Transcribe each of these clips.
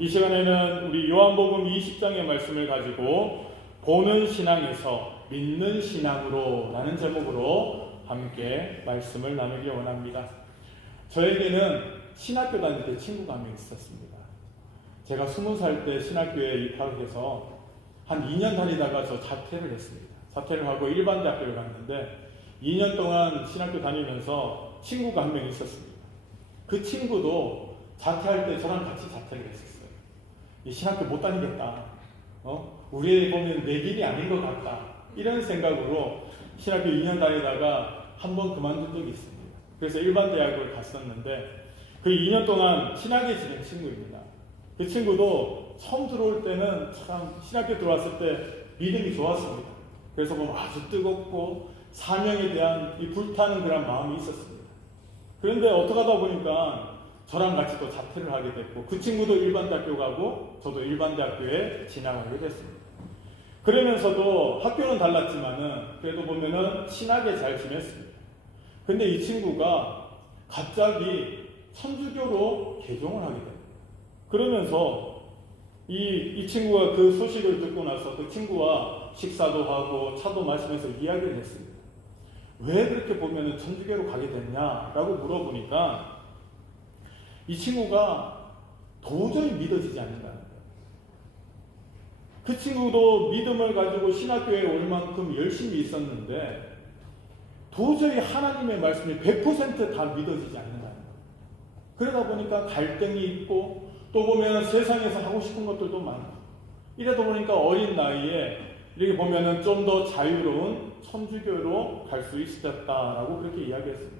이 시간에는 우리 요한복음 20장의 말씀을 가지고 보는 신앙에서 믿는 신앙으로 라는 제목으로 함께 말씀을 나누기 원합니다. 저에게는 신학교 다닐 때 친구가 한 명 있었습니다. 제가 20살 때 신학교에 입학해서 한 2년 다니다가 저 자퇴를 했습니다. 자퇴를 하고 일반 대학교를 갔는데 2년 동안 신학교 다니면서 친구가 한 명 있었습니다. 그 친구도 자퇴할 때 저랑 같이 자퇴를 했었어요. 이 신학교 못 다니겠다. 우리 보면 내 길이 아닌 것 같다. 이런 생각으로 신학교 2년 다니다가 한 번 그만둔 적이 있습니다. 그래서 일반 대학을 갔었는데 그 2년 동안 친하게 지낸 친구입니다. 그 친구도 처음 들어올 때는 참 신학교 들어왔을 때 믿음이 좋았습니다. 그래서 아주 뜨겁고 사명에 대한 이 불타는 그런 마음이 있었습니다. 그런데 어떻게 하다 보니까 저랑 같이 또 자퇴를 하게 됐고 그 친구도 일반 대학교 가고 저도 일반 대학교에 진학하게 됐습니다. 그러면서도 학교는 달랐지만은 그래도 보면은 친하게 잘 지냈습니다. 근데 이 친구가 갑자기 천주교로 개종을 하게 됩니다. 그러면서 이 친구가 그 소식을 듣고 나서 그 친구와 식사도 하고 차도 마시면서 이야기를 했습니다. 왜 그렇게 보면은 천주교로 가게 됐냐라고 물어보니까 이 친구가 도저히 믿어지지 않는다는 거예요. 그 친구도 믿음을 가지고 신학교에 올 만큼 열심히 있었는데 도저히 하나님의 말씀이 100% 다 믿어지지 않는다는 거예요. 그러다 보니까 갈등이 있고 또 보면 세상에서 하고 싶은 것들도 많고 이러다 보니까 어린 나이에 이렇게 보면은 좀 더 자유로운 천주교로 갈 수 있었다라고 그렇게 이야기했습니다.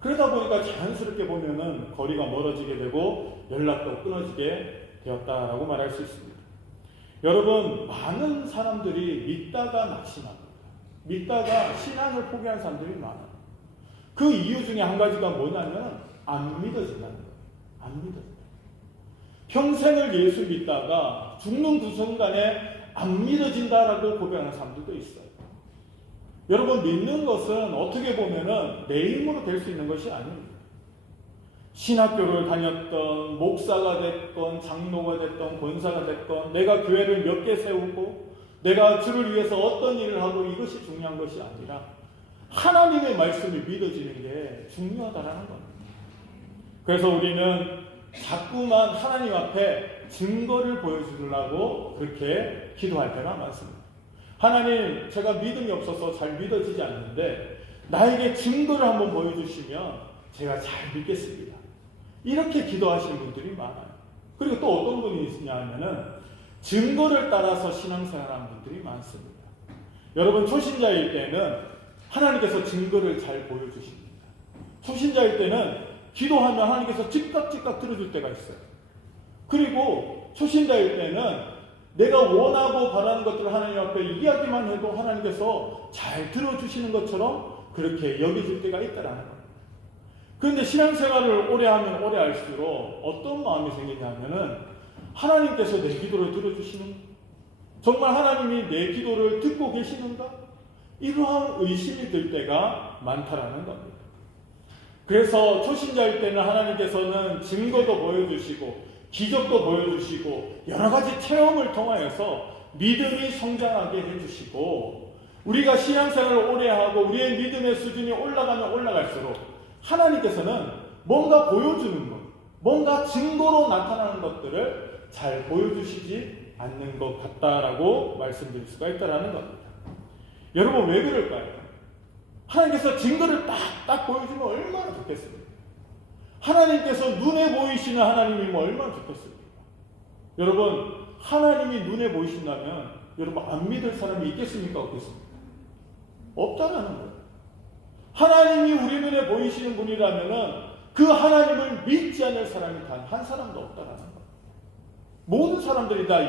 그러다 보니까 자연스럽게 보면은 거리가 멀어지게 되고 연락도 끊어지게 되었다라고 말할 수 있습니다. 여러분, 많은 사람들이 믿다가 낙심합니다. 믿다가 신앙을 포기한 사람들이 많아요. 그 이유 중에 한 가지가 뭐냐면 안 믿어진다는 거예요. 안 믿어진다. 평생을 예수 믿다가 죽는 그 순간에 안 믿어진다라고 고백하는 사람들도 있어요. 여러분, 믿는 것은 어떻게 보면은 내 힘으로 될 수 있는 것이 아닙니다. 신학교를 다녔던 목사가 됐건 장로가 됐건 권사가 됐건 내가 교회를 몇 개 세우고 내가 주를 위해서 어떤 일을 하고 이것이 중요한 것이 아니라 하나님의 말씀이 믿어지는 게 중요하다라는 겁니다. 그래서 우리는 자꾸만 하나님 앞에 증거를 보여주려고 그렇게 기도할 때가 많습니다. 하나님, 제가 믿음이 없어서 잘 믿어지지 않는데 나에게 증거를 한번 보여주시면 제가 잘 믿겠습니다. 이렇게 기도하시는 분들이 많아요. 그리고 또 어떤 분이 있느냐 하면은 증거를 따라서 신앙생활하는 분들이 많습니다. 여러분, 초신자일 때는 하나님께서 증거를 잘 보여주십니다. 초신자일 때는 기도하면 하나님께서 즉각 들어줄 때가 있어요. 그리고 초신자일 때는 내가 원하고 바라는 것들을 하나님 앞에 이야기만 해도 하나님께서 잘 들어주시는 것처럼 그렇게 여겨질 때가 있다라는 거예요. 그런데 신앙생활을 오래 하면 오래 할수록 어떤 마음이 생기냐면은 하나님께서 내 기도를 들어주시는가? 정말 하나님이 내 기도를 듣고 계시는가? 이러한 의심이 들 때가 많다라는 겁니다. 그래서 초신자일 때는 하나님께서는 증거도 보여주시고 기적도 보여주시고 여러 가지 체험을 통하여서 믿음이 성장하게 해주시고 우리가 신앙생활을 오래 하고 우리의 믿음의 수준이 올라가면 올라갈수록 하나님께서는 뭔가 보여주는 것, 뭔가 증거로 나타나는 것들을 잘 보여주시지 않는 것 같다라고 말씀드릴 수가 있다는 겁니다. 여러분, 왜 그럴까요? 하나님께서 증거를 딱 보여주면 얼마나 좋겠습니까? 하나님께서 눈에 보이시는 하나님이면 얼마나 좋겠습니까? 여러분, 하나님이 눈에 보이신다면 여러분 안 믿을 사람이 있겠습니까? 없겠습니까? 없다라는 거예요. 하나님이 우리 눈에 보이시는 분이라면 그 하나님을 믿지 않을 사람이 단 한 사람도 없다라는 거예요. 모든 사람들이 다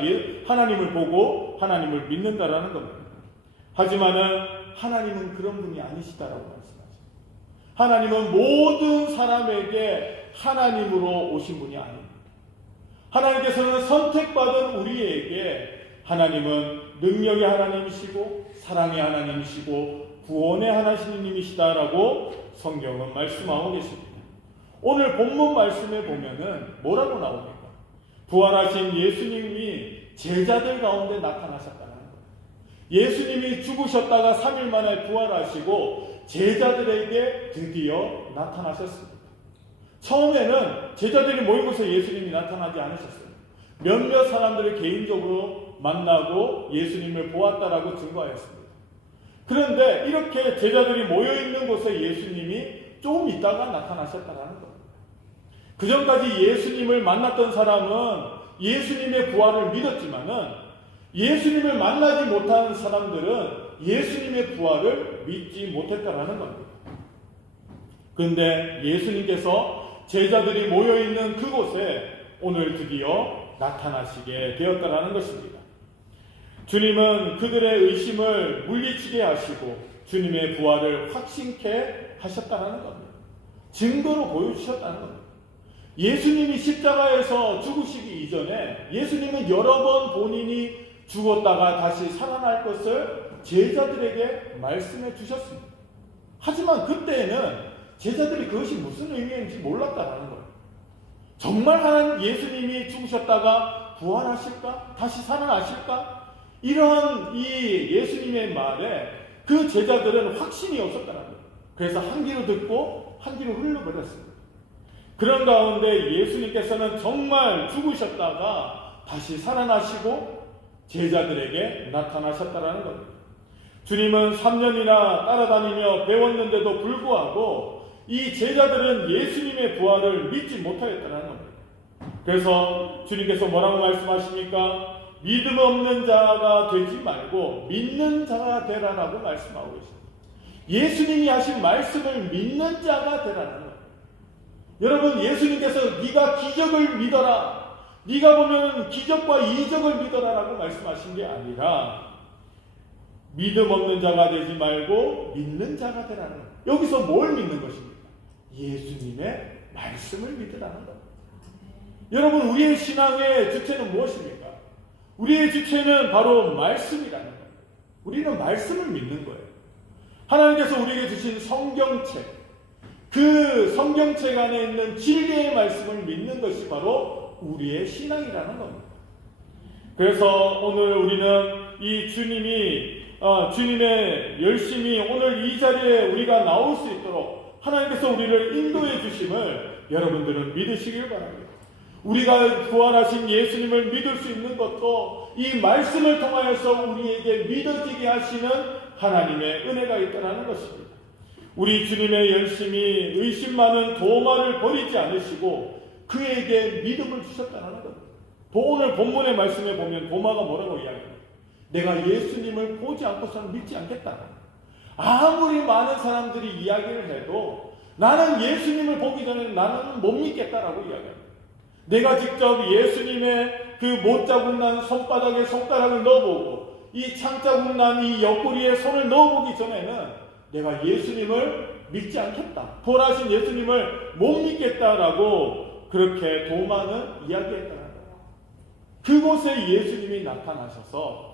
하나님을 보고 하나님을 믿는다라는 겁니다. 하지만은 하나님은 그런 분이 아니시다라고 말씀하십니다. 하나님은 모든 사람에게 하나님으로 오신 분이 아닙니다. 하나님께서는 선택받은 우리에게 하나님은 능력의 하나님이시고 사랑의 하나님이시고 구원의 하나님이시다라고 성경은 말씀하고 계십니다. 오늘 본문 말씀에 보면은 뭐라고 나옵니까? 부활하신 예수님이 제자들 가운데 나타나셨다는 거예요. 예수님이 죽으셨다가 3일 만에 부활하시고 제자들에게 드디어 나타나셨습니다. 처음에는 제자들이 모인 곳에 예수님이 나타나지 않으셨어요. 몇몇 사람들을 개인적으로 만나고 예수님을 보았다라고 증거하였습니다. 그런데 이렇게 제자들이 모여있는 곳에 예수님이 조금 있다가 나타나셨다는 겁니다. 그 전까지 예수님을 만났던 사람은 예수님의 부활을 믿었지만은 예수님을 만나지 못한 사람들은 예수님의 부활을 믿지 못했다라는 겁니다. 그런데 예수님께서 제자들이 모여있는 그곳에 오늘 드디어 나타나시게 되었다라는 것입니다. 주님은 그들의 의심을 물리치게 하시고 주님의 부활을 확신케 하셨다는 겁니다. 증거로 보여주셨다는 겁니다. 예수님이 십자가에서 죽으시기 이전에 예수님은 여러 번 본인이 죽었다가 다시 살아날 것을 제자들에게 말씀해 주셨습니다. 하지만 그때에는 제자들이 그것이 무슨 의미인지 몰랐다는 거예요. 정말 하나님 예수님이 죽으셨다가 부활하실까? 다시 살아나실까? 이러한 이 예수님의 말에 그 제자들은 확신이 없었다는 거예요. 그래서 한 귀로 듣고 한 귀로 흘러버렸습니다. 그런 가운데 예수님께서는 정말 죽으셨다가 다시 살아나시고 제자들에게 나타나셨다는 겁니다. 주님은 3년이나 따라다니며 배웠는데도 불구하고 이 제자들은 예수님의 부활을 믿지 못하였다는 겁니다. 그래서 주님께서 뭐라고 말씀하십니까? 믿음 없는 자가 되지 말고 믿는 자가 되라라고 말씀하고 계십니다. 예수님이 하신 말씀을 믿는 자가 되라는 거예요. 여러분, 예수님께서 네가 기적을 믿어라, 네가 보면 기적과 이적을 믿어라라고 말씀하신 게 아니라 믿음 없는 자가 되지 말고 믿는 자가 되라는 거예요. 여기서 뭘 믿는 것입니까? 예수님의 말씀을 믿으라는 겁니다. 여러분, 우리의 신앙의 주체는 무엇입니까? 우리의 주체는 바로 말씀이라는 거예요. 우리는 말씀을 믿는 거예요. 하나님께서 우리에게 주신 성경책, 그 성경책 안에 있는 진리의 말씀을 믿는 것이 바로 우리의 신앙이라는 겁니다. 그래서 오늘 우리는 이 주님의 열심히 오늘 이 자리에 우리가 나올 수 있도록 하나님께서 우리를 인도해 주심을 여러분들은 믿으시길 바랍니다. 우리가 부활하신 예수님을 믿을 수 있는 것도 이 말씀을 통하여서 우리에게 믿어지게 하시는 하나님의 은혜가 있다는 것입니다. 우리 주님의 열심히 의심 많은 도마를 버리지 않으시고 그에게 믿음을 주셨다는 겁니다. 오늘 본문의 말씀에 보면 도마가 뭐라고 이야기합니까? 내가 예수님을 보지 않고서는 믿지 않겠다. 아무리 많은 사람들이 이야기를 해도 나는 예수님을 보기 전에 나는 못 믿겠다라고 이야기합니다. 내가 직접 예수님의 그 못자국 난 손바닥에 손가락을 넣어보고 이 창자국 난 이 옆구리에 손을 넣어보기 전에는 내가 예수님을 믿지 않겠다. 부활하신 예수님을 못 믿겠다라고 그렇게 도마는 이야기했다는 거예요. 그곳에 예수님이 나타나셔서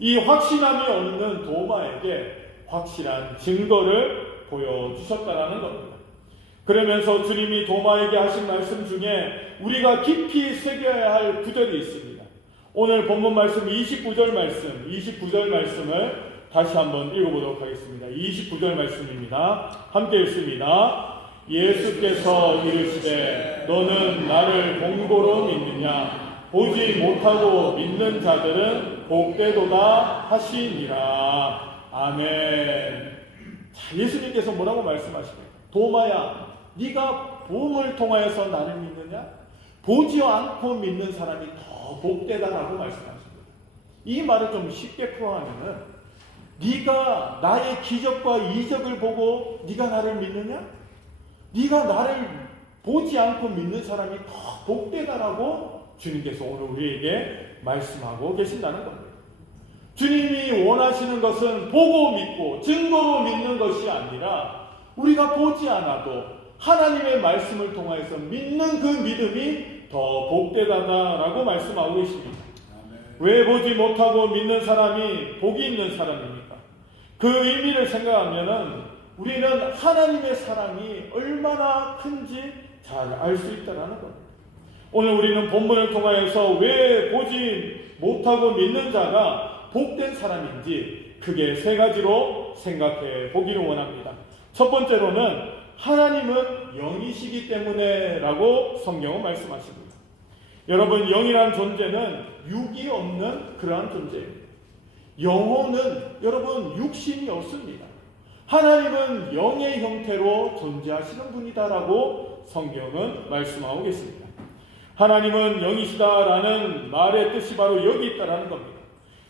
이 확신함이 없는 도마에게 확실한 증거를 보여주셨다는 겁니다. 그러면서 주님이 도마에게 하신 말씀 중에 우리가 깊이 새겨야 할 구절이 있습니다. 오늘 본문 말씀 29절 말씀을 다시 한번 읽어보도록 하겠습니다. 29절 말씀입니다. 함께 읽습니다. 예수께서 이르시되 너는 나를 본고로 믿느냐? 보지 못하고 믿는 자들은 복되도다 하시니라. 아멘. 자, 예수님께서 뭐라고 말씀하십니까? 도마야, 네가 봄을 통하여서 나를 믿느냐? 보지 않고 믿는 사람이 더 복되다라고 말씀하십니다. 이 말을 좀 쉽게 풀어하면은 네가 나의 기적과 이적을 보고 네가 나를 믿느냐? 네가 나를 보지 않고 믿는 사람이 더 복되다라고 주님께서 오늘 우리에게 말씀하고 계신다는 겁니다. 주님이 원하시는 것은 보고 믿고 증거로 믿는 것이 아니라 우리가 보지 않아도 하나님의 말씀을 통해서 믿는 그 믿음이 더 복되다라고 말씀하고 계십니다. 왜 보지 못하고 믿는 사람이 복이 있는 사람입니까? 그 의미를 생각하면은 우리는 하나님의 사랑이 얼마나 큰지 잘 알 수 있다는 겁니다. 오늘 우리는 본문을 통하여서 왜 보지 못하고 믿는 자가 복된 사람인지 크게 세 가지로 생각해 보기를 원합니다. 첫 번째로는 하나님은 영이시기 때문에 라고 성경은 말씀하십니다. 여러분, 영이란 존재는 육이 없는 그러한 존재입니다. 영혼은 여러분 육신이 없습니다. 하나님은 영의 형태로 존재하시는 분이다라고 성경은 말씀하고 계십니다. 하나님은 영이시다라는 말의 뜻이 바로 여기 있다라는 겁니다.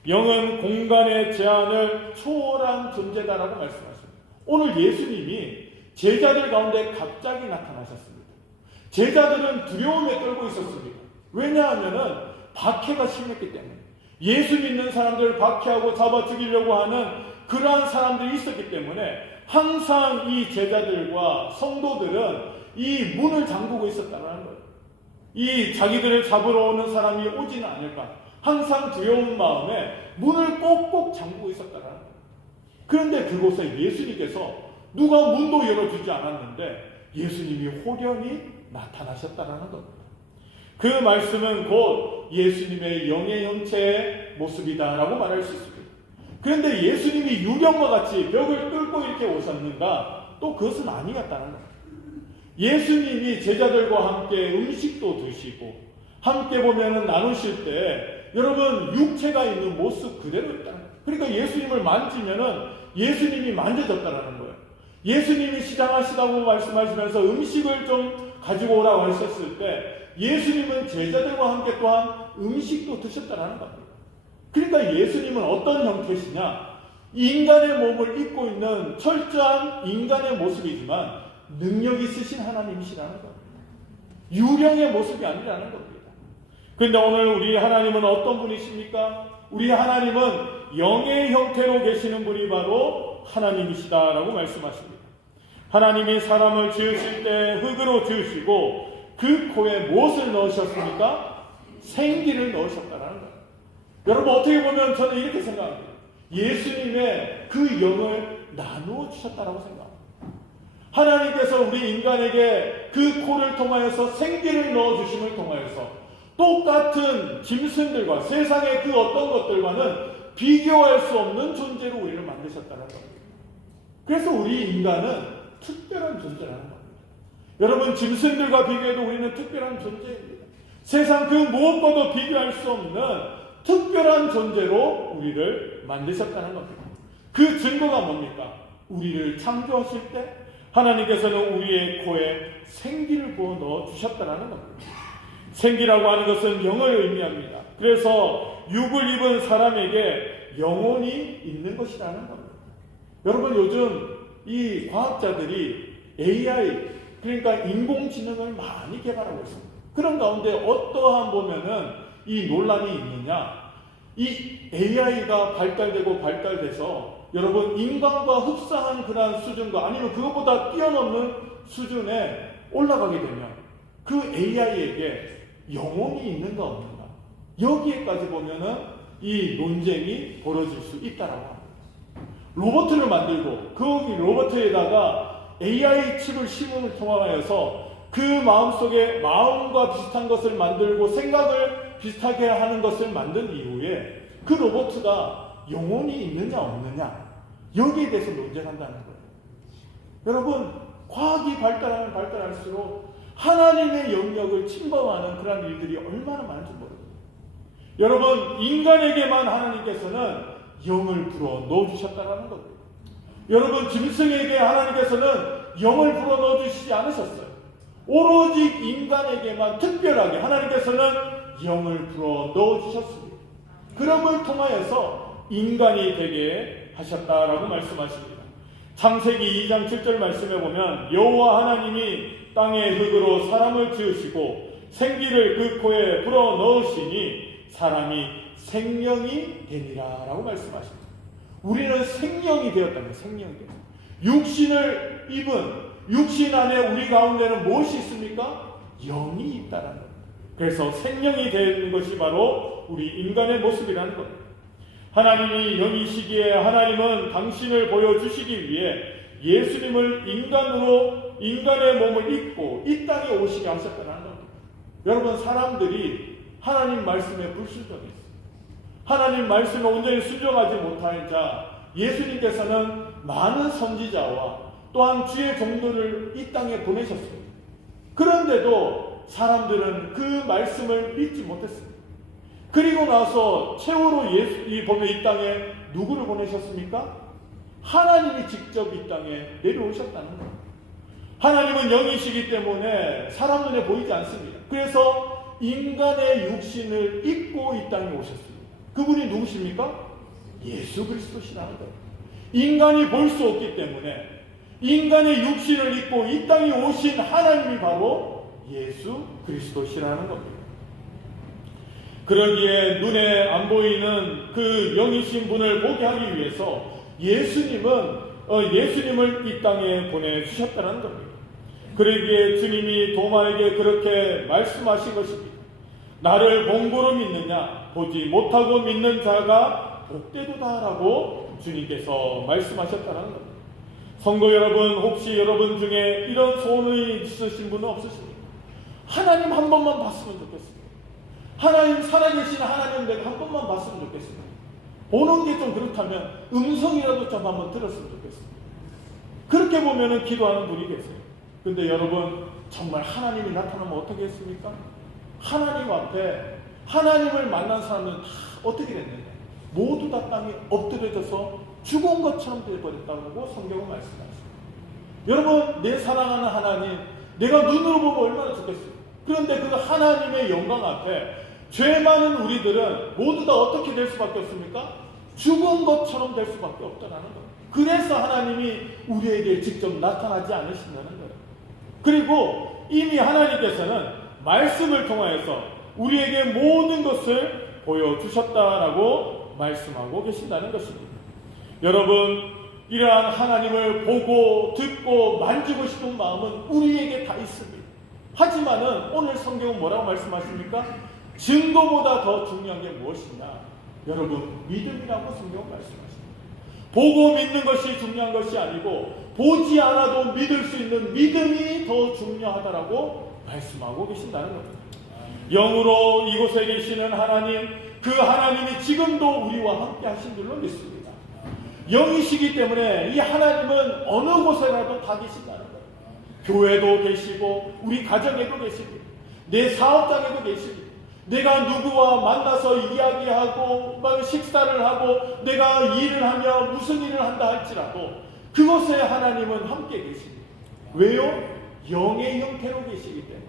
영은 공간의 제한을 초월한 존재다라고 말씀하십니다. 오늘 예수님이 제자들 가운데 갑자기 나타나셨습니다. 제자들은 두려움에 떨고 있었습니다. 왜냐하면은 박해가 심했기 때문에 예수 믿는 사람들을 박해하고 잡아 죽이려고 하는 그러한 사람들이 있었기 때문에 항상 이 제자들과 성도들은 이 문을 잠그고 있었다는 거예요. 이 자기들을 잡으러 오는 사람이 오지는 않을까 항상 두려운 마음에 문을 꼭꼭 잠그고 있었다는 거예요. 그런데 그곳에 예수님께서 누가 문도 열어주지 않았는데 예수님이 호련히 나타나셨다는 겁니다. 그 말씀은 곧 예수님의 영의 형체의 모습이다라고 말할 수 있습니다. 그런데 예수님이 유령과 같이 벽을 뚫고 이렇게 오셨는가? 또 그것은 아니었다는 겁니다. 예수님이 제자들과 함께 음식도 드시고 함께 보면은 나누실 때 여러분 육체가 있는 모습 그대로 있다는 거예요. 그러니까 예수님을 만지면은 예수님이 만져졌다는 거예요. 예수님이 시장하시다고 말씀하시면서 음식을 좀 가지고 오라고 하셨을 때 예수님은 제자들과 함께 또한 음식도 드셨다는 겁니다. 그러니까 예수님은 어떤 형태시냐? 인간의 몸을 입고 있는 철저한 인간의 모습이지만 능력 있으신 하나님이시라는 겁니다. 유령의 모습이 아니라는 겁니다. 그런데 오늘 우리 하나님은 어떤 분이십니까? 우리 하나님은 영의 형태로 계시는 분이 바로 하나님이시다라고 말씀하십니다. 하나님이 사람을 지으실 때 흙으로 지으시고 그 코에 무엇을 넣으셨습니까? 생기를 넣으셨다는 거예요. 여러분 어떻게 보면 저는 이렇게 생각합니다. 예수님의 그 영을 나누어 주셨다라고 생각합니다. 하나님께서 우리 인간에게 그 코를 통하여서 생기를 넣어주심을 통하여서 똑같은 짐승들과 세상의 그 어떤 것들과는 비교할 수 없는 존재로 우리를 만드셨다는 겁니다. 그래서 우리 인간은 특별한 존재라는 겁니다. 여러분 짐승들과 비교해도 우리는 특별한 존재입니다. 세상 그 무엇과도 비교할 수 없는 특별한 존재로 우리를 만드셨다는 겁니다. 그 증거가 뭡니까? 우리를 창조하실 때 하나님께서는 우리의 코에 생기를 부어 넣어 주셨다는 겁니다. 생기라고 하는 것은 영을 의미합니다. 그래서 육을 입은 사람에게 영혼이 있는 것이라는 겁니다. 여러분 요즘 이 과학자들이 AI 그러니까 인공지능을 많이 개발하고 있습니다. 그런 가운데 어떠한 보면은 이 논란이 있느냐? 이 AI가 발달돼서 여러분 인간과 흡사한 그러한 수준과 아니면 그것보다 뛰어넘는 수준에 올라가게 되면 그 AI에게 영혼이 있는가 없는가? 여기에까지 보면은 이 논쟁이 벌어질 수 있다라고 합니다. 로봇을 만들고 그 로봇에다가 AI 칩을 심음을 통하여서 그 마음속에 마음과 비슷한 것을 만들고 생각을 비슷하게 하는 것을 만든 이후에 그 로봇가 영혼이 있느냐 없느냐 여기에 대해서 논쟁한다는 거예요. 여러분 과학이 발달하면 발달할수록 하나님의 영역을 침범하는 그런 일들이 얼마나 많은지 모릅니다. 여러분 인간에게만 하나님께서는 영을 불어 넣어주셨다는 겁니다. 여러분 짐승에게 하나님께서는 영을 불어 넣어주시지 않으셨어요. 오로지 인간에게만 특별하게 하나님께서는 영을 불어 넣어주셨습니다. 그럼을 통하여서 인간이 되게 하셨다라고 말씀하십니다. 창세기 2장 7절 말씀에 보면 여호와 하나님이 땅의 흙으로 사람을 지으시고 생기를 그 코에 불어 넣으시니 사람이 생명이 되니라 라고 말씀하십니다. 우리는 생명이 되었다는 생명이 되었다. 육신을 입은 육신 안에 우리 가운데는 무엇이 있습니까? 영이 있다는 겁니다. 그래서 생명이 되는 것이 바로 우리 인간의 모습이라는 겁니다. 하나님이 영이시기에 하나님은 당신을 보여주시기 위해 예수님을 인간으로 인간의 몸을 입고 이 땅에 오시게 하셨다는 겁니다. 여러분, 사람들이 하나님 말씀에 불순종했어요. 하나님 말씀에 온전히 순종하지 못할 자, 예수님께서는 많은 선지자와 또한 주의 종들을 이 땅에 보내셨습니다. 그런데도 사람들은 그 말씀을 믿지 못했습니다. 그리고 나서 최후로 보면 이 땅에 누구를 보내셨습니까? 하나님이 직접 이 땅에 내려오셨다는 거예요. 하나님은 영이시기 때문에 사람 눈에 보이지 않습니다. 그래서 인간의 육신을 입고 이 땅에 오셨습니다. 그분이 누구십니까? 예수 그리스도시라는 거예요. 인간이 볼 수 없기 때문에 인간의 육신을 입고 이 땅에 오신 하나님이 바로 예수 그리스도시라는 겁니다. 그러기에 눈에 안 보이는 그 영이신 분을 보게 하기 위해서 예수님을 이 땅에 보내주셨다는 겁니다. 그러기에 주님이 도마에게 그렇게 말씀하신 것입니다. 나를 본고로 믿느냐? 보지 못하고 믿는 자가 복되도다라고 주님께서 말씀하셨다는 겁니다. 성도 여러분, 혹시 여러분 중에 이런 소원이 있으신 분은 없으십니까? 하나님 한 번만 봤으면 좋겠습니다. 하나님, 살아계신 하나님 내가 한 번만 봤으면 좋겠습니다. 보는 게 좀 그렇다면 음성이라도 좀 한번 들었으면 좋겠습니다. 그렇게 보면은 기도하는 분이 계세요. 근데 여러분, 정말 하나님이 나타나면 어떻게 했습니까? 하나님 앞에 하나님을 만난 사람들은 다 어떻게 됐느냐? 모두 다 땅에 엎드려져서 죽은 것처럼 되어버렸다고 성경은 말씀하십니다. 여러분, 내 사랑하는 하나님, 내가 눈으로 보면 얼마나 좋겠어요. 그런데 그 하나님의 영광 앞에 죄 많은 우리들은 모두 다 어떻게 될 수밖에 없습니까? 죽은 것처럼 될 수밖에 없다는 거예요. 그래서 하나님이 우리에게 직접 나타나지 않으신다는 거예요. 그리고 이미 하나님께서는 말씀을 통하여서 우리에게 모든 것을 보여주셨다라고 말씀하고 계신다는 것입니다. 여러분, 이러한 하나님을 보고 듣고 만지고 싶은 마음은 우리에게 다 있습니다. 하지만은 오늘 성경은 뭐라고 말씀하십니까? 증거보다 더 중요한 게 무엇이냐? 여러분, 믿음이라고 성경은 말씀하십니다. 보고 믿는 것이 중요한 것이 아니고 보지 않아도 믿을 수 있는 믿음이 더 중요하다라고 말씀하고 계신다는 겁니다. 영으로 이곳에 계시는 하나님, 그 하나님이 지금도 우리와 함께 하신 줄로 믿습니다. 영이시기 때문에 이 하나님은 어느 곳에라도 다 계신다는 거예요. 교회도 계시고 우리 가정에도 계시고 내 사업장에도 계시고 내가 누구와 만나서 이야기하고 식사를 하고 내가 일을 하며 무슨 일을 한다 할지라도 그곳에 하나님은 함께 계십니다. 왜요? 영의 형태로 계시기 때문에.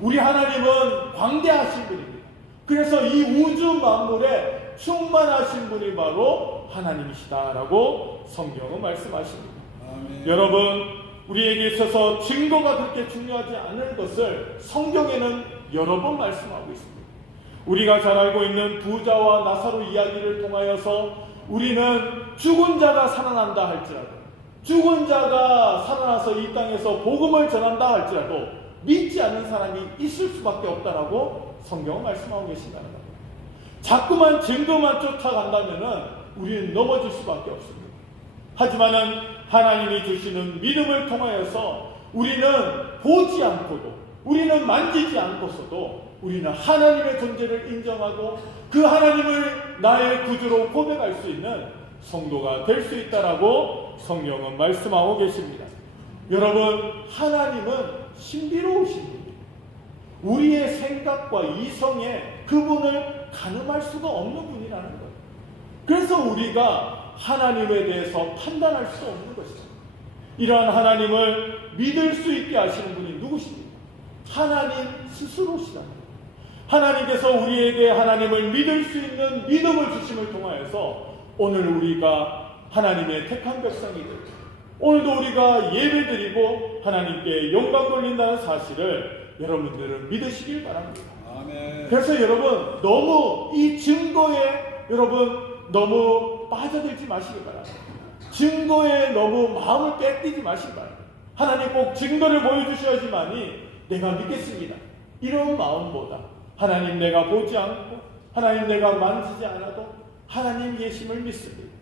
우리 하나님은 광대하신 분입니다. 그래서 이 우주 만물에 충만하신 분이 바로 하나님이시다라고 성경은 말씀하십니다. 아멘. 여러분, 우리에게 있어서 증거가 그렇게 중요하지 않은 것을 성경에는 여러 번 말씀하고 있습니다. 우리가 잘 알고 있는 부자와 나사로 이야기를 통하여서 우리는 죽은 자가 살아난다 할지라도, 죽은 자가 살아나서 이 땅에서 복음을 전한다 할지라도 믿지 않는 사람이 있을 수밖에 없다라고 성경은 말씀하고 계신다는 겁니다. 자꾸만 증거만 쫓아간다면은 우리는 넘어질 수밖에 없습니다. 하지만은 하나님이 주시는 믿음을 통하여서 우리는 보지 않고도, 우리는 만지지 않고서도 우리는 하나님의 존재를 인정하고 그 하나님을 나의 구주로 고백할 수 있는 성도가 될 수 있다라고 성경은 말씀하고 계십니다. 여러분, 하나님은 신비로우신 분입니다. 우리의 생각과 이성에 그분을 가늠할 수가 없는 분이라는 거예요. 그래서 우리가 하나님에 대해서 판단할 수 없는 것이죠. 이러한 하나님을 믿을 수 있게 하시는 분이 누구십니까? 하나님 스스로시라는 거예요. 하나님께서 우리에게 하나님을 믿을 수 있는 믿음을 주심을 통하여서 오늘 우리가 하나님의 택한 백성이 되고 오늘도 우리가 예배드리고 하나님께 영광 돌린다는 사실을 여러분들은 믿으시길 바랍니다. 아멘. 그래서 여러분, 너무 이 증거에 너무 빠져들지 마시기 바랍니다. 증거에 너무 마음을 뺏기지 마시기 바랍니다. 하나님 꼭 증거를 보여주셔야지만이 내가 믿겠습니다. 이런 마음보다 하나님 내가 보지 않고 하나님 내가 만지지 않아도 하나님 계심을 믿습니다.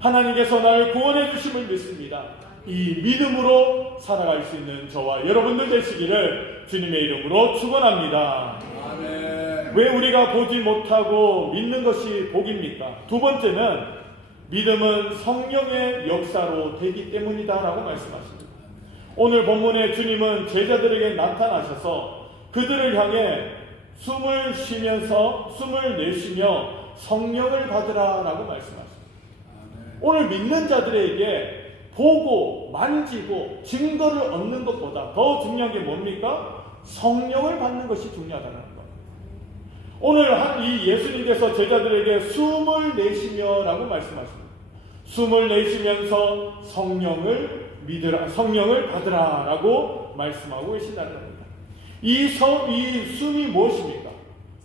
하나님께서 나를 구원해 주심을 믿습니다. 이 믿음으로 살아갈 수 있는 저와 여러분들 되시기를 주님의 이름으로 축원합니다. 아멘. 왜 우리가 보지 못하고 믿는 것이 복입니까? 두 번째는 믿음은 성령의 역사로 되기 때문이다라고 말씀하십니다. 오늘 본문에 주님은 제자들에게 나타나셔서 그들을 향해 숨을 내쉬며 성령을 받으라라고 말씀하십니다. 오늘 믿는 자들에게 보고 만지고 증거를 얻는 것보다 더 중요한 게 뭡니까? 성령을 받는 것이 중요하다는 거예요. 오늘 이 예수님께서 제자들에게 숨을 내쉬며라고 말씀하십니다. 숨을 내쉬면서 성령을 받으라라고 말씀하고 계신다는 겁니다. 이 숨이 무엇입니까?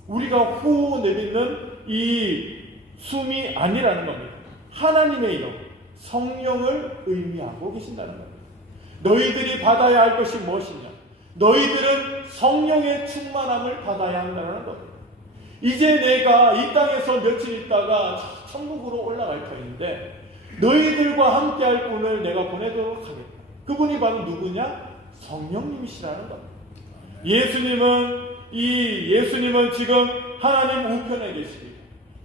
우리가 후 내뱉는 이 숨이 아니라는 겁니다. 하나님의 이름, 성령을 의미하고 계신다는 겁니다. 너희들이 받아야 할 것이 무엇이냐? 너희들은 성령의 충만함을 받아야 한다는 겁니다. 이제 내가 이 땅에서 며칠 있다가 천국으로 올라갈 터인데 너희들과 함께 할 분을 내가 보내도록 하겠다. 그분이 바로 누구냐? 성령님이시라는 겁니다. 예수님은 지금 하나님 우편에 계십니다.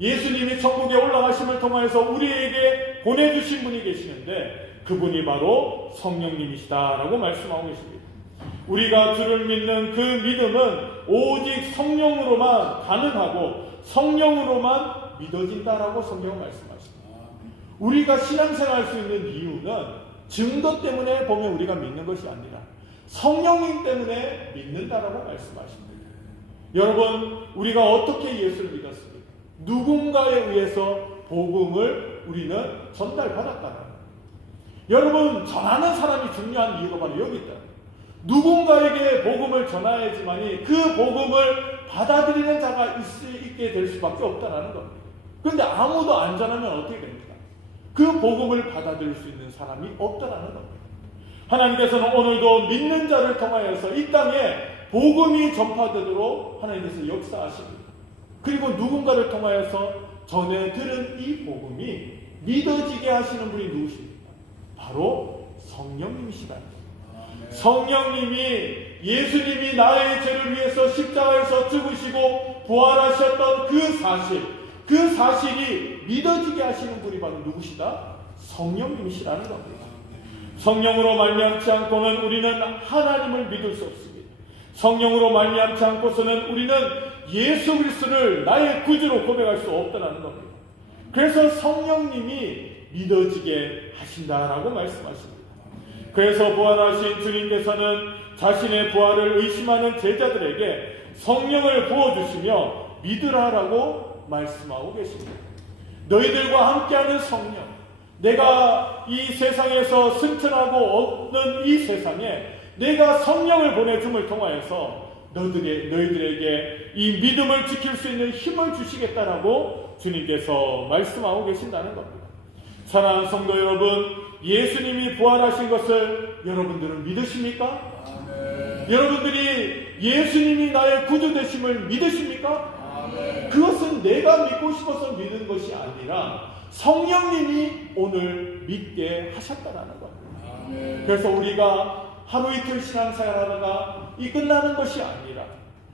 예수님이 천국에 올라가심을 통해서 우리에게 보내주신 분이 계시는데 그분이 바로 성령님이시다라고 말씀하고 계십니다. 우리가 주를 믿는 그 믿음은 오직 성령으로만 가능하고 성령으로만 믿어진다라고 성경은 말씀하십니다. 우리가 신앙생활 할 수 있는 이유는 증거 때문에 보면 우리가 믿는 것이 아니라 성령님 때문에 믿는다라고 말씀하십니다. 여러분, 우리가 어떻게 예수를 믿었습니까? 누군가에 의해서 복음을 우리는 전달받았다는 거예요. 여러분, 전하는 사람이 중요한 이유가 바로 여기 있다. 누군가에게 복음을 전해야지만이 그 복음을 받아들이는 자가 있게 될 수밖에 없다는 겁니다. 그런데 아무도 안 전하면 어떻게 됩니까? 그 복음을 받아들일 수 있는 사람이 없다는 겁니다. 하나님께서는 오늘도 믿는 자를 통하여서 이 땅에 복음이 전파되도록 하나님께서 역사하십니다. 그리고 누군가를 통하여서 전해 들은 이 복음이 믿어지게 하시는 분이 누구십니까? 바로 성령님이시다. 성령님이 예수님이 나의 죄를 위해서 십자가에서 죽으시고 부활하셨던 그 사실이 믿어지게 하시는 분이 바로 누구시다? 성령님이시라는 겁니다. 성령으로 말미암지 않고는 우리는 하나님을 믿을 수 없습니다. 성령으로 말미암지 않고서는 우리는 예수 그리스도를 나의 구주로 고백할 수 없다는 겁니다. 그래서 성령님이 믿어지게 하신다라고 말씀하십니다. 그래서 부활하신 주님께서는 자신의 부활을 의심하는 제자들에게 성령을 부어주시며 믿으라라고 말씀하고 계십니다. 너희들과 함께하는 성령, 내가 이 세상에서 승천하고 없는 이 세상에 내가 성령을 보내줌을 통하여서 너희들에게 이 믿음을 지킬 수 있는 힘을 주시겠다라고 주님께서 말씀하고 계신다는 겁니다. 사랑하는 성도 여러분, 예수님이 부활하신 것을 여러분들은 믿으십니까? 아멘. 여러분들이 예수님이 나의 구주 되심을 믿으십니까? 아멘. 그것은 내가 믿고 싶어서 믿는 것이 아니라 성령님이 오늘 믿게 하셨다는 겁니다. 아멘. 그래서 우리가 하루 이틀 신앙생활하다가 이 끝나는 것이 아니라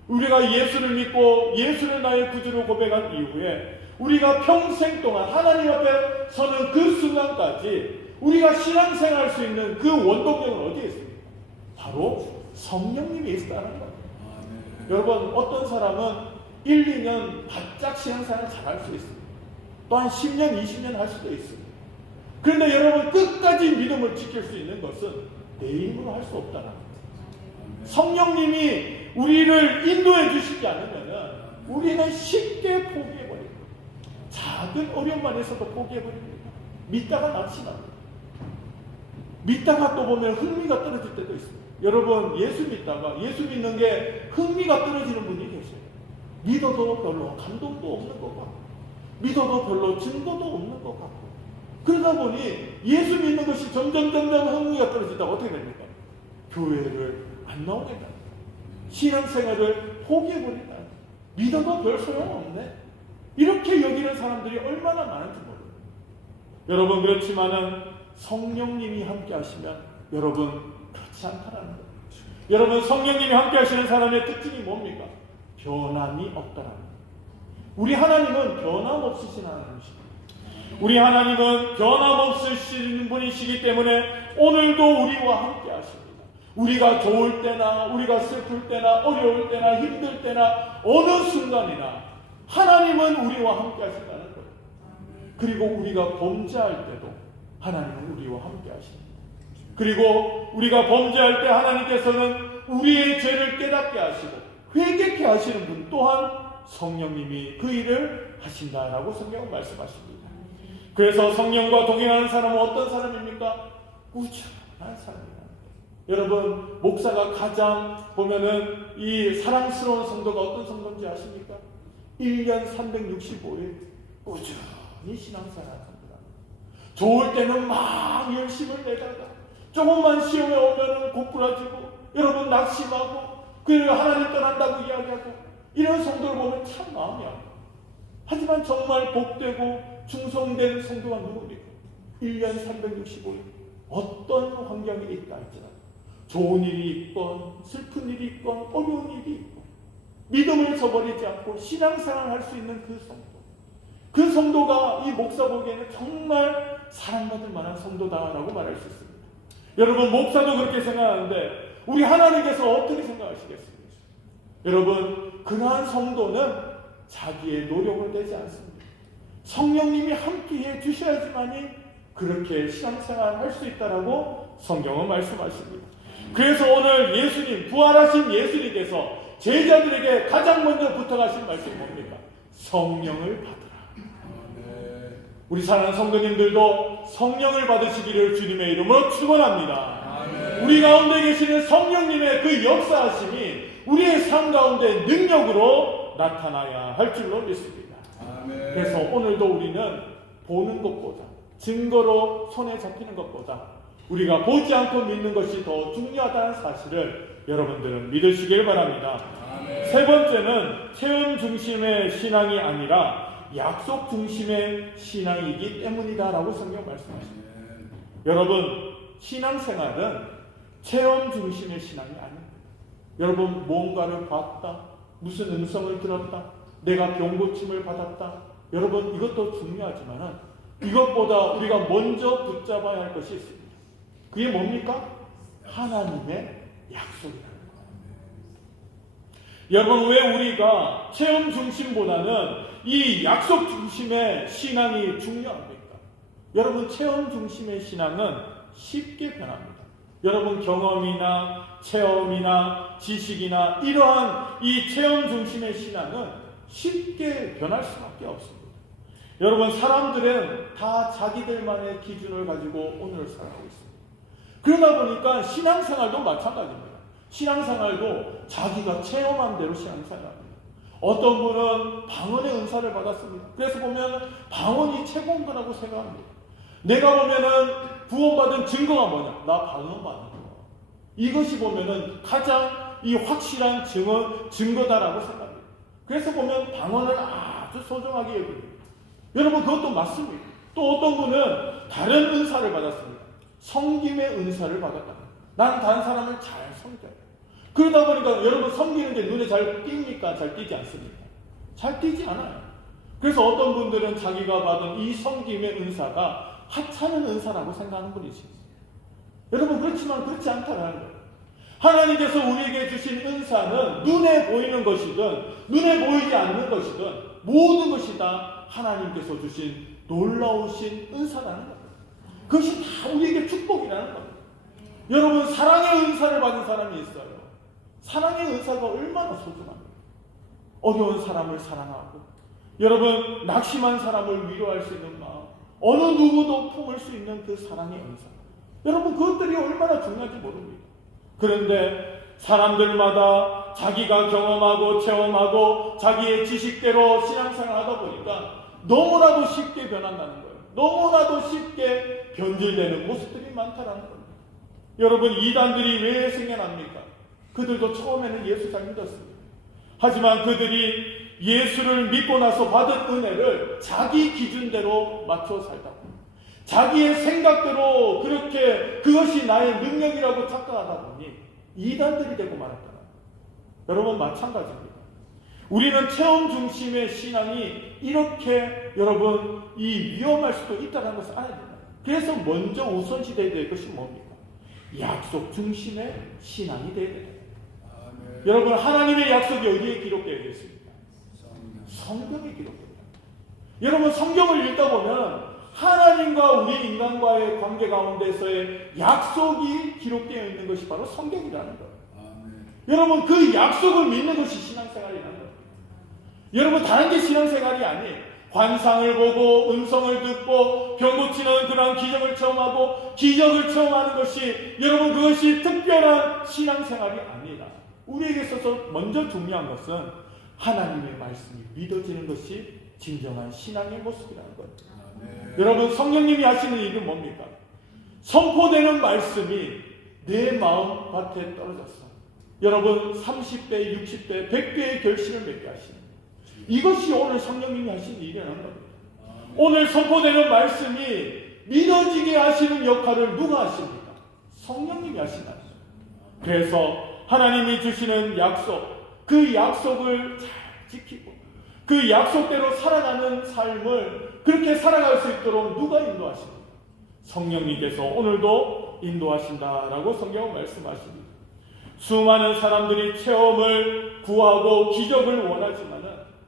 우리가 예수를 믿고 예수를 나의 구주로 고백한 이후에 우리가 평생 동안 하나님 앞에 서는 그 순간까지 우리가 신앙생활 할 수 있는 그 원동력은 어디에 있습니까? 바로 성령님이 있다는 겁니다. 여러분, 어떤 사람은 1, 2년 바짝 신앙생활 잘할 수 있습니다. 또한 10년, 20년 할 수도 있습니다. 그런데 여러분, 끝까지 믿음을 지킬 수 있는 것은 내 힘으로 할 수 없다는 겁니다. 성령님이 우리를 인도해 주시지 않으면 우리는 쉽게 포기해버립니다. 작은 어려움만 있어도 포기해버립니다. 믿다가 낯이 납니다. 믿다가 또 보면 흥미가 떨어질 때도 있습니다. 여러분, 예수 믿다가 예수 믿는 게 흥미가 떨어지는 분이 계세요. 믿어도 별로 감동도 없는 것 같고 믿어도 별로 증거도 없는 것 같고 그러다 보니 예수 믿는 것이 점점 흥미가 떨어지다가 어떻게 됩니까? 교회를 안 나오게 됩니다. 신앙생활을 포기해버린다. 믿어도 별 소용없네. 이렇게 여기는 사람들이 얼마나 많은지 모릅니다. 여러분, 그렇지만은 성령님이 함께 하시면 여러분 그렇지 않다라는 거예요. 여러분 성령님이 함께 하시는 사람의 특징이 뭡니까? 변함이 없다라는 거예요. 우리 하나님은 변함없으신 하나님이십니다. 우리 하나님은 변함없으신 분이시기 때문에 오늘도 우리와 함께 하십니다. 우리가 좋을 때나 우리가 슬플 때나 어려울 때나 힘들 때나 어느 순간이나 하나님은 우리와 함께 하신다는 거예요. 그리고 우리가 범죄할 때도 하나님은 우리와 함께 하십니다. 그리고 우리가 범죄할 때 하나님께서는 우리의 죄를 깨닫게 하시고 회개케 하시는 분 또한 성령님이 그 일을 하신다라고 성경은 말씀하십니다. 그래서 성령과 동행하는 사람은 어떤 사람입니까? 꾸준한 사람입니다. 여러분 목사가 가장 보면은 이 사랑스러운 성도가 어떤 성도인지 아십니까? 1년 365일 꾸준히 신앙생활하는 성도다. 좋을 때는 막 열심을 내다가 조금만 시험에 오면은 고꾸라지고 여러분 낙심하고 그리고 하나님 떠난다고 이야기하고 이런 성도를 보면 참 마음이 아파요. 하지만 정말 복되고 충성된 성도가 누굽니까? 1년 365일 어떤 환경에 있다 할지라도 좋은 일이 있건 슬픈 일이 있건 어려운 일이 있건 믿음을 저버리지 않고 신앙생활을 할 수 있는 그 성도, 그 성도가 이 목사 보기에는 정말 사랑받을 만한 성도다라고 말할 수 있습니다. 여러분 목사도 그렇게 생각하는데 우리 하나님께서 어떻게 생각하시겠습니까? 여러분 그러한 성도는 자기의 노력을 내지 않습니다. 성령님이 함께해 주셔야지만이 그렇게 신앙생활을 할 수 있다라고 성경은 말씀하십니다. 그래서 오늘 예수님, 부활하신 예수님께서 제자들에게 가장 먼저 부탁하신 말씀이 뭡니까? 성령을 받으라. 우리 사랑하는 성도님들도 성령을 받으시기를 주님의 이름으로 축원합니다. 우리 가운데 계시는 성령님의 그 역사하심이 우리의 삶 가운데 능력으로 나타나야 할 줄로 믿습니다. 그래서 오늘도 우리는 보는 것보다 증거로 손에 잡히는 것보다 우리가 보지 않고 믿는 것이 더 중요하다는 사실을 여러분들은 믿으시길 바랍니다. 세 번째는 체험 중심의 신앙이 아니라 약속 중심의 신앙이기 때문이다라고 성경 말씀하십니다. 여러분 신앙생활은 체험 중심의 신앙이 아닙니다. 여러분 뭔가를 봤다, 무슨 음성을 들었다, 내가 병고침을 받았다. 여러분 이것도 중요하지만 이것보다 우리가 먼저 붙잡아야 할 것이 있습니다. 그게 뭡니까? 하나님의 약속이라는 거예요. 여러분 왜 우리가 체험 중심보다는 이 약속 중심의 신앙이 중요합니까? 여러분 체험 중심의 신앙은 쉽게 변합니다. 여러분 경험이나 체험이나 지식이나 이러한 이 체험 중심의 신앙은 쉽게 변할 수밖에 없습니다. 여러분 사람들은 다 자기들만의 기준을 가지고 오늘을 살아가고 있습니다. 그러다 보니까 신앙생활도 마찬가지입니다. 신앙생활도 자기가 체험한 대로 신앙생활합니다. 어떤 분은 방언의 은사를 받았습니다. 그래서 보면 방언이 최고인 거라고 생각합니다. 내가 보면은 구원받은 증거가 뭐냐? 나 방언 받는 거. 이것이 보면은 가장 이 확실한 증거다라고 생각합니다. 그래서 보면 방언을 아주 소중하게 여깁니다. 여러분 그것도 맞습니다. 또 어떤 분은 다른 은사를 받았습니다. 섬김의 은사를 받았다. 난 다른 사람을 잘 섬겨요. 그러다 보니까 여러분 섬기는 게 눈에 잘 띕니까? 잘 띄지 않습니까? 잘 띄지 않아요. 그래서 어떤 분들은 자기가 받은 이 섬김의 은사가 하찮은 은사라고 생각하는 분이 있습니다. 여러분 그렇지만 그렇지 않다라는 거예요. 하나님께서 우리에게 주신 은사는 눈에 보이는 것이든 눈에 보이지 않는 것이든 모든 것이 다 하나님께서 주신 놀라우신 은사라는 거예요. 그것이 다 우리에게 축복이라는 겁니다. 여러분 사랑의 은사를 받은 사람이 있어요. 사랑의 은사가 얼마나 소중합니까? 어려운 사람을 사랑하고 여러분 낙심한 사람을 위로할 수 있는 마음, 어느 누구도 품을 수 있는 그 사랑의 은사, 여러분 그것들이 얼마나 중요한지 모릅니다. 그런데 사람들마다 자기가 경험하고 체험하고 자기의 지식대로 신앙생활을 하다 보니까 너무나도 쉽게 변한다는 거예요. 너무나도 쉽게 변질되는 모습들이 많다는 겁니다. 여러분 이단들이 왜 생겨납니까? 그들도 처음에는 예수 잘 믿었습니다. 하지만 그들이 예수를 믿고 나서 받은 은혜를 자기 기준대로 맞춰 살다 보니 자기의 생각대로 그렇게 그것이 나의 능력이라고 착각하다 보니 이단들이 되고 말았다. 여러분 마찬가지입니다. 우리는 체험 중심의 신앙이 이렇게 여러분 이 위험할 수도 있다는 것을 알아야 됩니다. 그래서 먼저 우선시돼야 될 것이 뭡니까? 약속 중심의 신앙이 되어야 됩니다. 여러분 하나님의 약속이 어디에 기록되어 있습니까? 성경에 기록됩니다. 여러분 성경을 읽다 보면 하나님과 우리 인간과의 관계 가운데서의 약속이 기록되어 있는 것이 바로 성경이라는 거예요. 여러분 그 약속을 믿는 것이 신앙생활이라는 거예요. 여러분 다른 게 신앙생활이 아니에요. 환상을 보고 음성을 듣고 병 고치는 그런 기적을 체험하고 기적을 체험하는 것이 여러분 그것이 특별한 신앙생활이 아니다. 우리에게 있어서 먼저 중요한 것은 하나님의 말씀이 믿어지는 것이 진정한 신앙의 모습이라는 거예요. 여러분 성령님이 하시는 일은 뭡니까? 선포되는 말씀이 내 마음밭에 떨어졌어. 여러분 30배, 60배, 100배의 결실을 맺게 하시는 이것이 오늘 성령님이 하시는 일이라는 겁니다. 오늘 선포되는 말씀이 믿어지게 하시는 역할을 누가 하십니까? 성령님이 하신다. 그래서 하나님이 주시는 약속, 그 약속을 잘 지키고 그 약속대로 살아가는 삶을 그렇게 살아갈 수 있도록 누가 인도하십니까? 성령님께서 오늘도 인도하신다라고 성경은 말씀하십니다. 수많은 사람들이 체험을 구하고 기적을 원하지만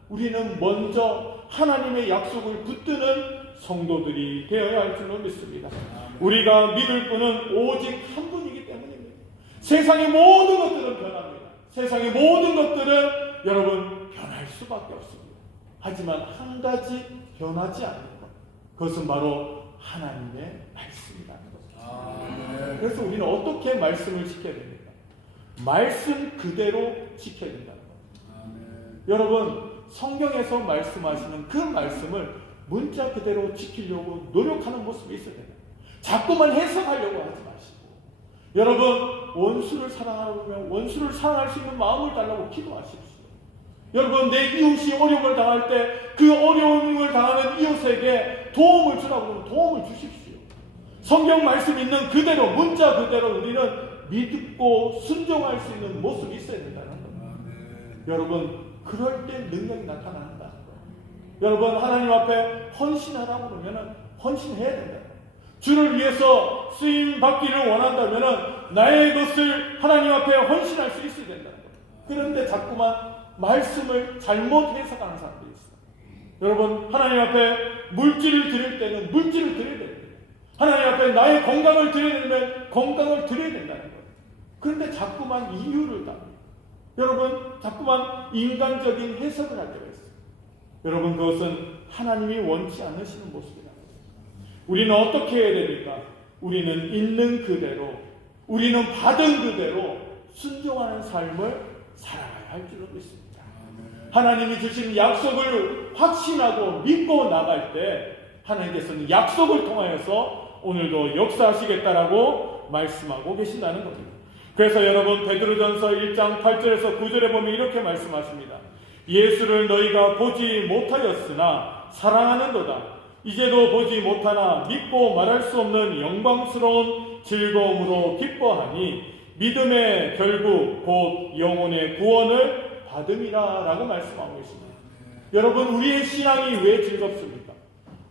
우리는 먼저 하나님의 약속을 붙드는 성도들이 되어야 할 줄로 믿습니다. 우리가 믿을 분은 오직 한 분이기 때문입니다. 세상의 모든 것들은 변합니다. 세상의 모든 것들은 여러분 변할 수밖에 없습니다. 하지만 한 가지 변하지 않는 것, 그것은 바로 하나님의 말씀이라는 것입니다. 그래서 우리는 어떻게 말씀을 지켜야 됩니까? 말씀 그대로 지켜야 된다는 겁니다. 여러분 성경에서 말씀하시는 그 말씀을 문자 그대로 지키려고 노력하는 모습이 있어야 됩니다. 자꾸만 해석하려고 하지 마시고 여러분 원수를 사랑하려면 원수를 사랑할 수 있는 마음을 달라고 기도하십시오. 여러분 내 이웃이 어려움을 당할 때 그 어려움을 당하는 이웃에게 도움을 주라고 하면 도움을 주십시오. 성경 말씀 있는 그대로 문자 그대로 우리는 믿고 순종할 수 있는 모습이 있어야 된다는 겁니다. 여러분 그럴 때 능력이 나타난다는 거예요. 여러분 하나님 앞에 헌신하라고 그러면 헌신해야 된다. 주를 위해서 쓰임 받기를 원한다면 나의 것을 하나님 앞에 헌신할 수 있어야 된다는 거예요. 그런데 자꾸만 말씀을 잘못 해석하는 사람들이 있어요. 여러분 하나님 앞에 물질을 드릴 때는 물질을 드려야 됩니다. 하나님 앞에 나의 건강을 드려야 되면 건강을 드려야 된다는 거예요. 그런데 자꾸만 이유를 답니다. 여러분 자꾸만 인간적인 해석을 할 때가 있어요. 여러분 그것은 하나님이 원치 않으시는 모습이라는 거예요. 우리는 어떻게 해야 됩니까? 우리는 있는 그대로 우리는 받은 그대로 순종하는 삶을 살아가야 할 줄로 믿습니다. 하나님이 주신 약속을 확신하고 믿고 나갈 때 하나님께서는 약속을 통하여서 오늘도 역사하시겠다라고 말씀하고 계신다는 겁니다. 그래서 여러분 베드로전서 1장 8절에서 9절에 보면 이렇게 말씀하십니다. 예수를 너희가 보지 못하였으나 사랑하는도다. 이제도 보지 못하나 믿고 말할 수 없는 영광스러운 즐거움으로 기뻐하니 믿음의 결국 곧 영혼의 구원을 받음이라 라고 말씀하고 있습니다. 여러분 우리의 신앙이 왜 즐겁습니까?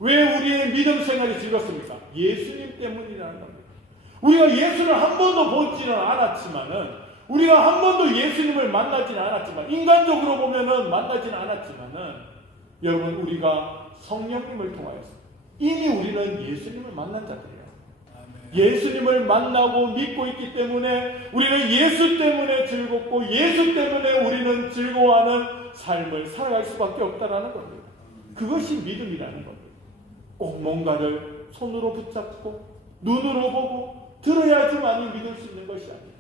왜 우리의 믿음 생활이 즐겁습니까? 예수님 때문이라는 겁니다. 우리가 예수를 한 번도 보지는 않았지만은 우리가 한 번도 예수님을 만나지는 않았지만 인간적으로 보면은 만나지는 않았지만은 여러분 우리가 성령님을 통하여서 이미 우리는 예수님을 만난 자들이에요. 예수님을 만나고 믿고 있기 때문에 우리는 예수 때문에 즐겁고 예수 때문에 우리는 즐거워하는 삶을 살아갈 수밖에 없다라는 겁니다. 그것이 믿음이라는 겁니다. 꼭 뭔가를 손으로 붙잡고 눈으로 보고 들어야지만이 믿을 수 있는 것이 아니에요.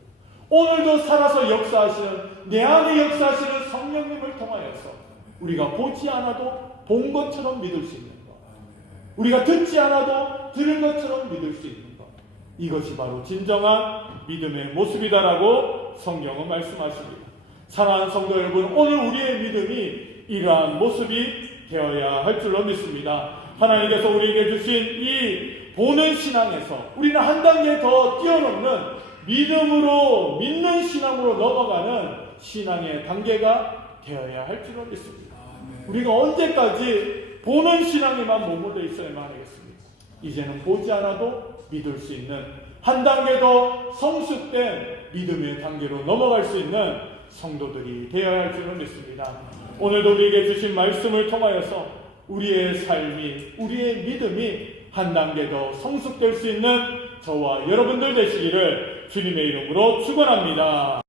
오늘도 살아서 역사하시는 내 안에 역사하시는 성령님을 통하여서 우리가 보지 않아도 본 것처럼 믿을 수 있는 것, 우리가 듣지 않아도 들은 것처럼 믿을 수 있는 것, 이것이 바로 진정한 믿음의 모습이다라고 성경은 말씀하십니다. 사랑하는 성도 여러분, 오늘 우리의 믿음이 이러한 모습이 되어야 할 줄로 믿습니다. 하나님께서 우리에게 주신 이 보는 신앙에서 우리는 한 단계 더 뛰어넘는 믿음으로 믿는 신앙으로 넘어가는 신앙의 단계가 되어야 할 줄로 믿습니다. 우리가 언제까지 보는 신앙에만 머물러 있어야만 하겠습니까? 이제는 보지 않아도 믿을 수 있는 한 단계 더 성숙된 믿음의 단계로 넘어갈 수 있는 성도들이 되어야 할 줄로 믿습니다. 오늘도 우리에게 주신 말씀을 통하여서 우리의 삶이, 우리의 믿음이 한 단계 더 성숙될 수 있는 저와 여러분들 되시기를 주님의 이름으로 축원합니다.